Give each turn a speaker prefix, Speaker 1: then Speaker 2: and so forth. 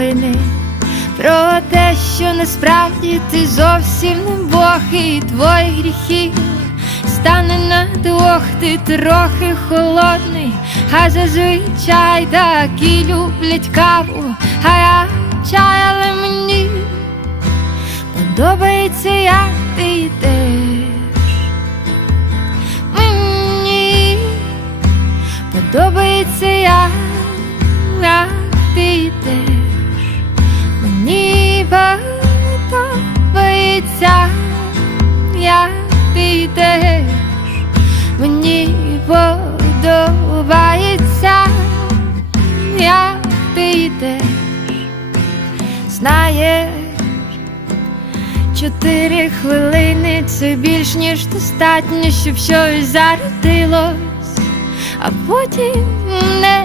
Speaker 1: новини про те, що насправді ти зовсім не Бог і твої гріхи стане на двох, ти трохи холодний, а зазвичай такі люблять каву, а я чай, але мені подобається, як ти йдеш. Мені подобається, як, йдеш. Мені подобається, як ти йдеш. Знаєш, чотири хвилини це більш ніж достатньо, щоб щось зародилось, а потім не.